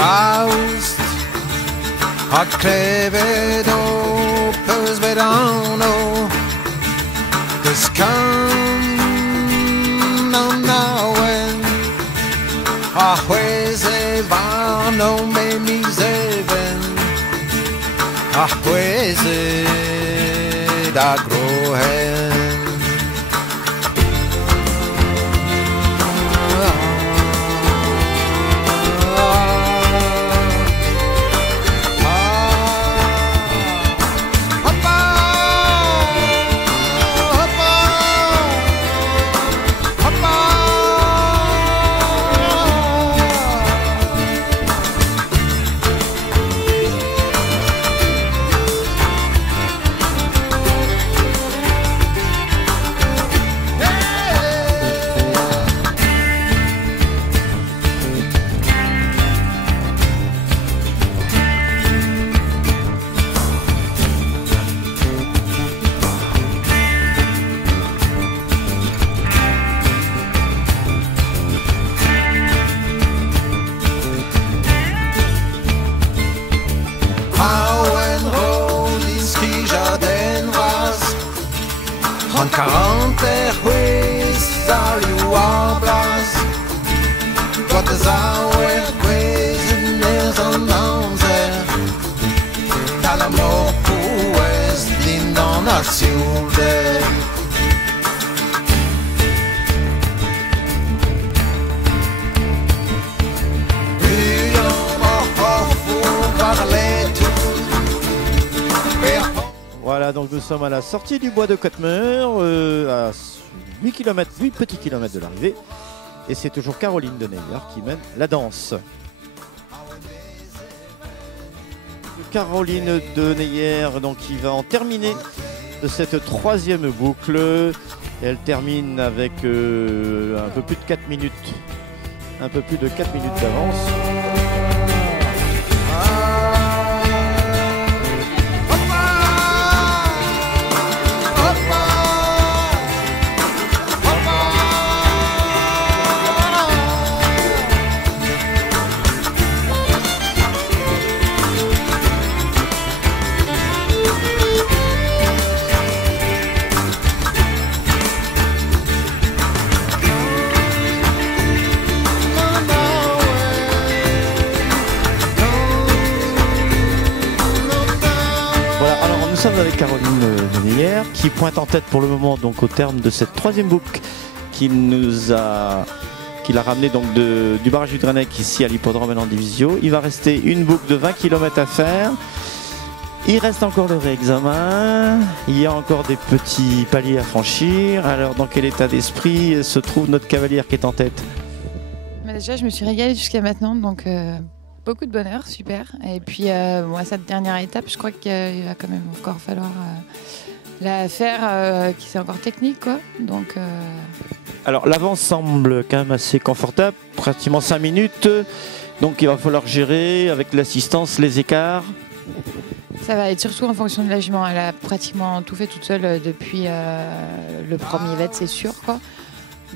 Faust har krävet och pösvedano det skam nauen a jueze vano me miseven a jueze da grohen. An 40 juez aliu ablas Quat sauer quezenners an anzer Dal amor pues l'indonaziun del Voilà, donc nous sommes à la sortie du bois de Cottemeur, à 8 petits kilomètres de l'arrivée. Et c'est toujours Caroline Deneyer qui mène la danse. Caroline Deneyer, donc, qui va en terminer de cette troisième boucle. Et elle termine avec un peu plus de 4 minutes. Un peu plus de 4 minutes d'avance. Nous sommes avec Caroline Deneyer qui pointe en tête pour le moment, donc au terme de cette troisième boucle qu'il a ramené donc du barrage du Drenec ici à l'hippodrome Landivisiau. Il va rester une boucle de 20 km à faire. Il reste encore le réexamen. Il y a encore des petits paliers à franchir. Alors dans quel état d'esprit se trouve notre cavalière qui est en tête? Déjà je me suis régalée jusqu'à maintenant, donc beaucoup de bonheur, super. Et puis moi, cette dernière étape, je crois qu'il va quand même encore falloir la faire, qui c'est encore technique, quoi. Donc, alors l'avance semble quand même assez confortable, pratiquement 5 minutes. Donc il va falloir gérer avec l'assistance les écarts. Ça va être surtout en fonction de la jument. Elle a pratiquement tout fait toute seule depuis le premier vet, c'est sûr, quoi.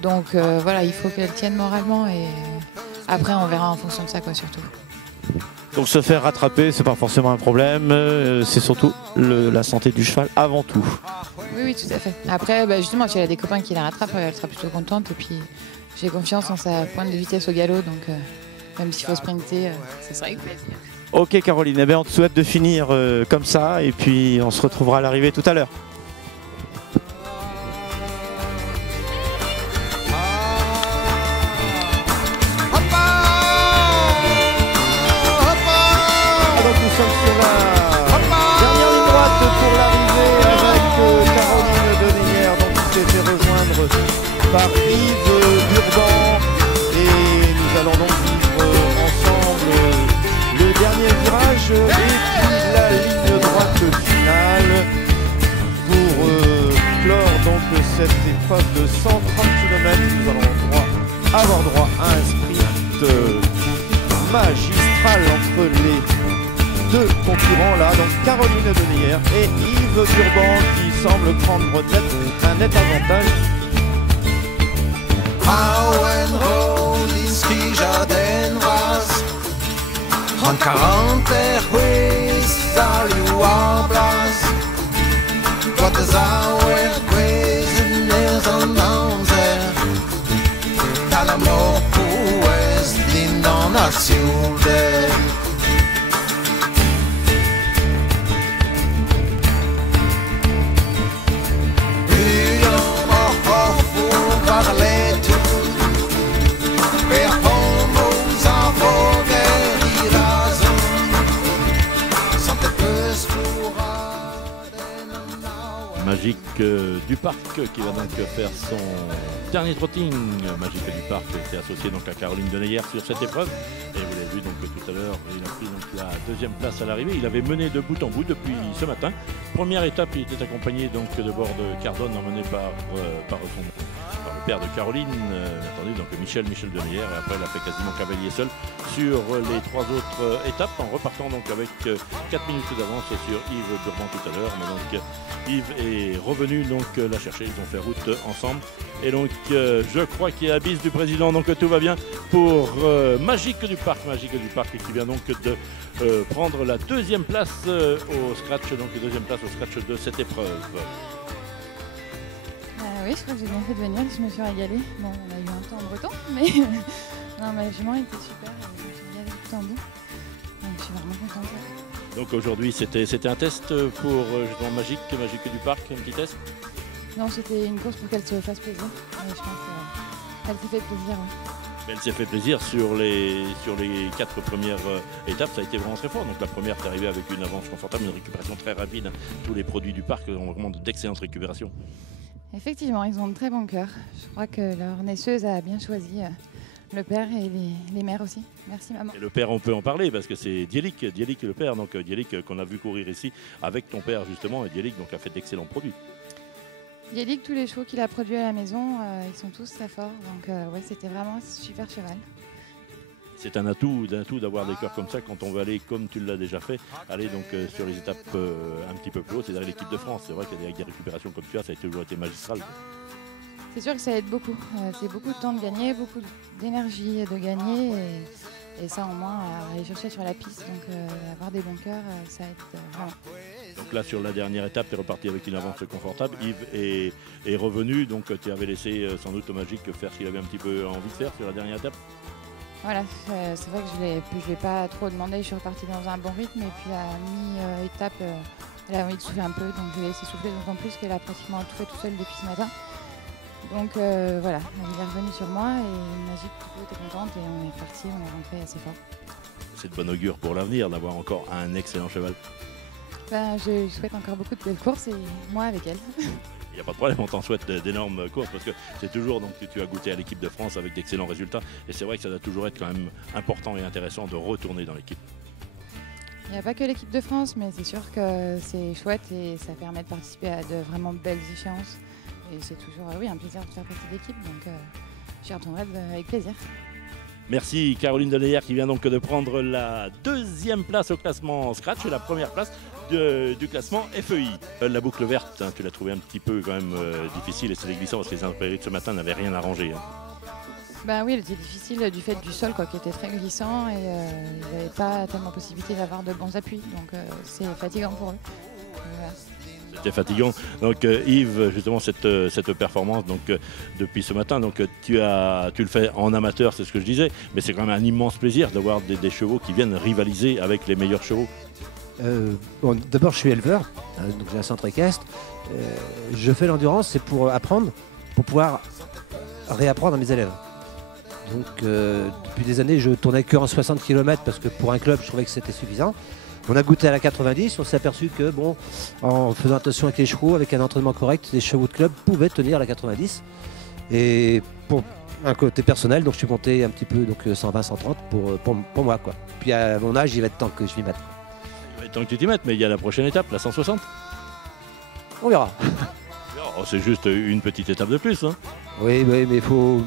Donc voilà, il faut qu'elle tienne moralement et après on verra en fonction de ça, quoi, surtout. Donc se faire rattraper, c'est pas forcément un problème, c'est surtout la santé du cheval avant tout. Oui, oui, tout à fait. Après, justement, si elle a des copains qui la rattrapent, elle sera plutôt contente. Et puis, j'ai confiance en sa pointe de vitesse au galop, donc même s'il faut sprinter, ça sera avec plaisir. Ok Caroline, eh bien, on te souhaite de finir comme ça, et puis on se retrouvera à l'arrivée tout à l'heure. Par Yves Durban et nous allons donc vivre ensemble le dernier virage et puis la ligne droite finale pour clore donc cette épreuve de 130 km. Nous allons avoir droit à un sprint magistral entre les deux concurrents là, donc Caroline Deneyer et Yves Durban qui semble prendre un net avantage. Am 40 juiz toate zauer coezinez en anzer Dalla mocues d'innonazione Magique du Parc qui va donc faire son dernier trotting. Magique du Parc était associé donc à Caroline Deneyer sur cette épreuve. Et vous l'avez vu donc tout à l'heure, il a pris donc la deuxième place à l'arrivée. Il avait mené de bout en bout depuis ce matin. Première étape, il était accompagné donc de bord de Cardone, emmené par le père de Caroline, entendu donc Michel Deneyer. Et après, il a fait quasiment cavalier seul sur les trois autres étapes, en repartant donc avec 4 minutes d'avance sur Yves Durban tout à l'heure. Mais donc Yves est revenu donc la chercher, ils ont fait route ensemble. Et donc je crois qu'il y a la bise du président, donc tout va bien pour Magique du Parc qui vient donc de prendre la deuxième place au scratch, donc la deuxième place au scratch de cette épreuve. Oui, je crois que j'ai bien fait de venir, je me suis régalée. Bon, on a eu un temps de retard, mais non, ma jument était super, je me suis régalée tout en bout. Donc je suis vraiment contente. Donc aujourd'hui, c'était un test pour justement Magique du Parc, un petit test? Non, c'était une course pour qu'elle se fasse plaisir. Et je pense qu'elle s'est fait plaisir. Oui. Elle s'est fait plaisir sur les 4 premières étapes, ça a été vraiment très fort. Donc la première est arrivée avec une avance confortable, une récupération très rapide. Tous les produits du parc ont vraiment d'excellentes récupérations. Effectivement, ils ont de très bon cœur. Je crois que leur naisseuse a bien choisi le père et les mères aussi. Merci maman. Et le père, on peut en parler parce que c'est Dielik le père. Donc Dielik qu'on a vu courir ici avec ton père justement. Et Dielik donc a fait d'excellents produits. Dielik, tous les chevaux qu'il a produits à la maison, ils sont tous très forts. Donc ouais, c'était vraiment un super cheval. C'est un atout d'avoir des cœurs comme ça quand on veut aller, comme tu l'as déjà fait, aller donc sur les étapes un petit peu plus haut, c'est-à-dire l'équipe de France. C'est vrai qu'avec des récupérations comme tu as, ça a toujours été magistral. C'est sûr que ça aide beaucoup. C'est beaucoup de temps de gagner, beaucoup d'énergie de gagner. Et ça, au moins, à aller chercher sur la piste. Donc avoir des bons cœurs, ça aide vraiment. Donc là, sur la dernière étape, tu es reparti avec une avance confortable. Yves est revenu, donc tu avais laissé sans doute au Magique faire ce qu'il avait un petit peu envie de faire sur la dernière étape. Voilà, c'est vrai que je ne l'ai pas trop demandé, je suis repartie dans un bon rythme et puis à mi-étape, elle a envie de souffler un peu, donc je l'ai laissé souffler d'autant plus qu'elle a pratiquement tout fait tout seul depuis ce matin. Donc voilà, elle est revenue sur moi et Magique était contente et on est parti, on est rentré assez fort. C'est de bon augure pour l'avenir d'avoir encore un excellent cheval. Ben, je souhaite encore beaucoup de belles courses et moi avec elle. Il n'y a pas de problème, on t'en souhaite d'énormes courses parce que c'est toujours donc tu as goûté à l'équipe de France avec d'excellents résultats et c'est vrai que ça doit toujours être quand même important et intéressant de retourner dans l'équipe. Il n'y a pas que l'équipe de France, mais c'est sûr que c'est chouette et ça permet de participer à de vraiment belles échéances et c'est toujours un plaisir de faire partie de l'équipe, donc j'y retournerai avec plaisir. Merci Caroline Deneyer qui vient donc de prendre la deuxième place au classement Scratch et la première place du classement FEI. La boucle verte, tu l'as trouvé un petit peu quand même difficile et c'était glissant parce que les intempéries de ce matin n'avaient rien arrangé. Ben oui, elle était difficile du fait du sol qui était très glissant et ils n'avaient pas tellement possibilité d'avoir de bons appuis, donc c'est fatigant pour eux. Voilà. C'était fatigant. Donc Yves, justement cette performance donc depuis ce matin, donc tu le fais en amateur, c'est ce que je disais, mais c'est quand même un immense plaisir d'avoir des chevaux qui viennent rivaliser avec les meilleurs chevaux. Bon, d'abord je suis éleveur, donc j'ai un centre équestre. Je fais l'endurance, c'est pour apprendre, pour pouvoir réapprendre à mes élèves. Donc depuis des années je tournais que en 60 km parce que pour un club je trouvais que c'était suffisant. On a goûté à la 90, on s'est aperçu que bon, en faisant attention avec les chevaux, avec un entraînement correct, les chevaux de club pouvaient tenir la 90. Et pour un côté personnel, donc je suis monté un petit peu, donc 120, 130 pour moi quoi. Puis à mon âge, il va être temps que je m'y mette. Il va être temps que tu t'y mettes, mais il y a la prochaine étape, la 160. On verra. Oh, c'est juste une petite étape de plus. Hein. Oui, mais il faut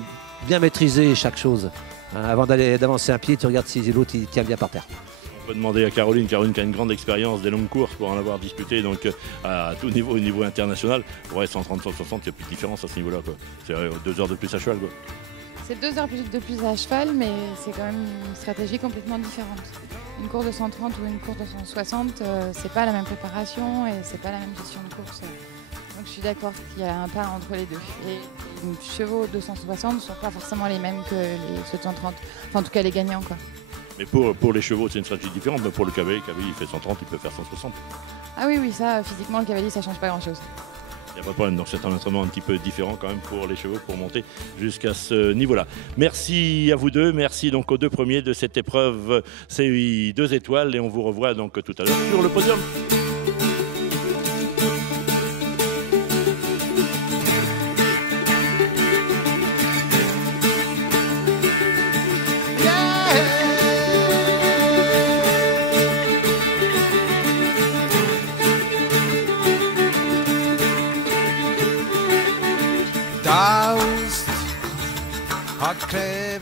bien maîtriser chaque chose. Avant d'avancer un pied, tu regardes si l'autre il tient bien par terre. On peut demander à Caroline qui a une grande expérience des longues courses pour en avoir disputé donc à tout niveau, au niveau international. Ouais, 130, 160, il n'y a plus de différence à ce niveau-là. C'est 2 heures de plus à cheval. C'est 2 heures de plus à cheval, mais c'est quand même une stratégie complètement différente. une course de 130 ou une course de 160, c'est pas la même préparation et c'est pas la même gestion de course. Donc je suis d'accord qu'il y a un pas entre les deux. Et les chevaux de 160 ne sont pas forcément les mêmes que ceux de 130. Enfin, en tout cas, les gagnants, quoi. Mais pour les chevaux, c'est une stratégie différente. Mais pour le cavalier, il fait 130, il peut faire 160. Ah oui, ça, physiquement, le cavalier, ça change pas grand-chose. Il n'y a pas de problème, donc c'est un entraînement un petit peu différent quand même pour les chevaux pour monter jusqu'à ce niveau-là. Merci à vous deux, merci donc aux deux premiers de cette épreuve CUI 2 étoiles et on vous revoit donc tout à l'heure sur le podium. Doused hot clay